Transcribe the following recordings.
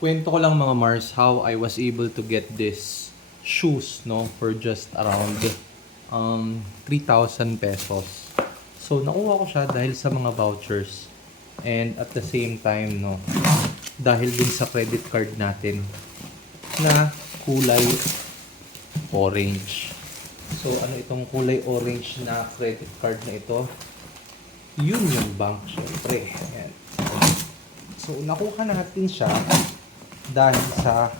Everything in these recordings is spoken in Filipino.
Kwento ko lang mga Mars how I was able to get this shoes no for just around 3,000 pesos. So nakuha ko siya dahil sa mga vouchers and at the same time no dahil din sa credit card natin na kulay orange. So ano itong kulay orange na credit card na ito? Union Bank syempre. Ayan. So nakuha natin siya dahil sa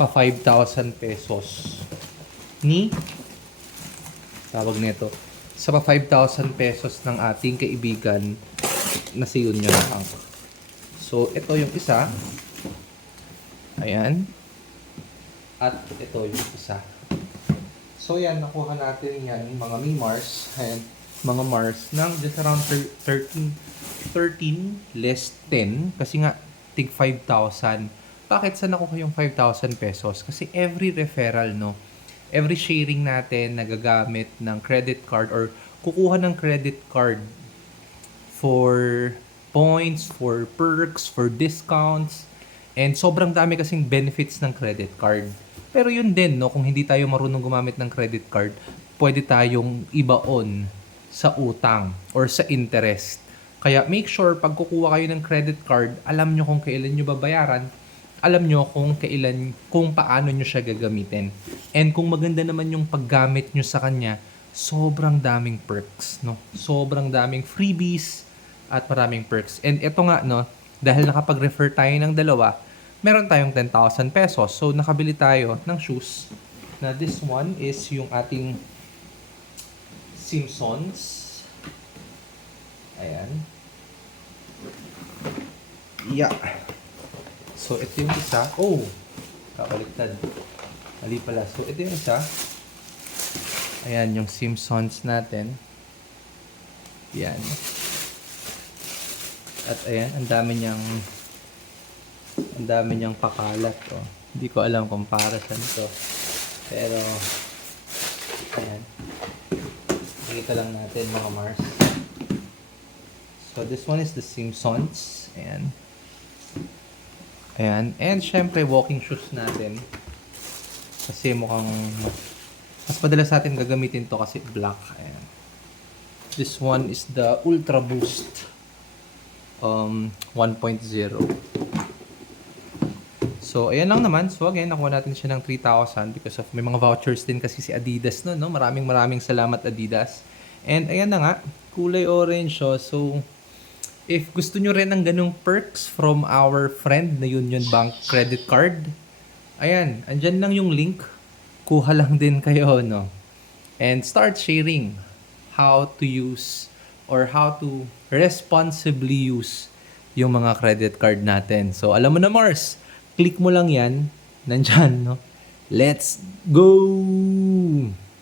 pa 5,000 pesos ni tawag nito sa pa 5,000 pesos ng ating kaibigan na si Union Bank. So ito yung isa. Ayan. At ito yung isa. So yan, nakuha natin yan mga Mars. Ayan, mga Mars ng just around 13 less 10 kasi nga tig 5,000. Bakit sa nakuha yung 5,000 pesos? Kasi every referral, no? Every sharing natin nagagamit ng credit card or kukuha ng credit card for points, for perks, for discounts, and sobrang dami kasing benefits ng credit card. Pero yun din, no, kung hindi tayo marunong gumamit ng credit card, pwede tayong ibaon sa utang or sa interest. Kaya make sure pag kukuha kayo ng credit card, alam nyo kung kailan nyo babayaran, alam nyo kung paano nyo siya gagamitin. And kung maganda naman yung paggamit nyo sa kanya, sobrang daming perks, no? Sobrang daming freebies at maraming perks. And ito nga, no, dahil nakapag-refer tayo ng dalawa, meron tayong 10,000 pesos. So, nakabili tayo ng shoes na this one is yung ating Simpsons. Ayan. Yeah. So, ito yung isa. Oh! Kakaliktad. Mali pala. So, ito yung isa. Ayan, yung Simpsons natin. Yan. At ayan, ang dami niyang pakalat. Oh. Hindi ko alam kung para saan to. Pero, ayan. Nakita lang natin mga Mars. So, this one is the Simpsons. Ayan. Ayan. And, syempre, walking shoes natin. Kasi mukhang mas madalas natin gagamitin to kasi black. Ayan. This one is the Ultra Boost 1.0. So, ayan lang naman. So, again, nakuha natin siya ng 3,000 because of may mga vouchers din kasi si Adidas no? Maraming salamat Adidas. And ayan na nga, kulay orange siya. So, if gusto nyo rin ng ganung perks from our friend na Union Bank credit card, ayan, andyan lang yung link. Kuha lang din kayo, no? And start sharing how to use or how to responsibly use yung mga credit card natin. So, alam mo na Mars, click mo lang yan, nandyan, no? Let's go!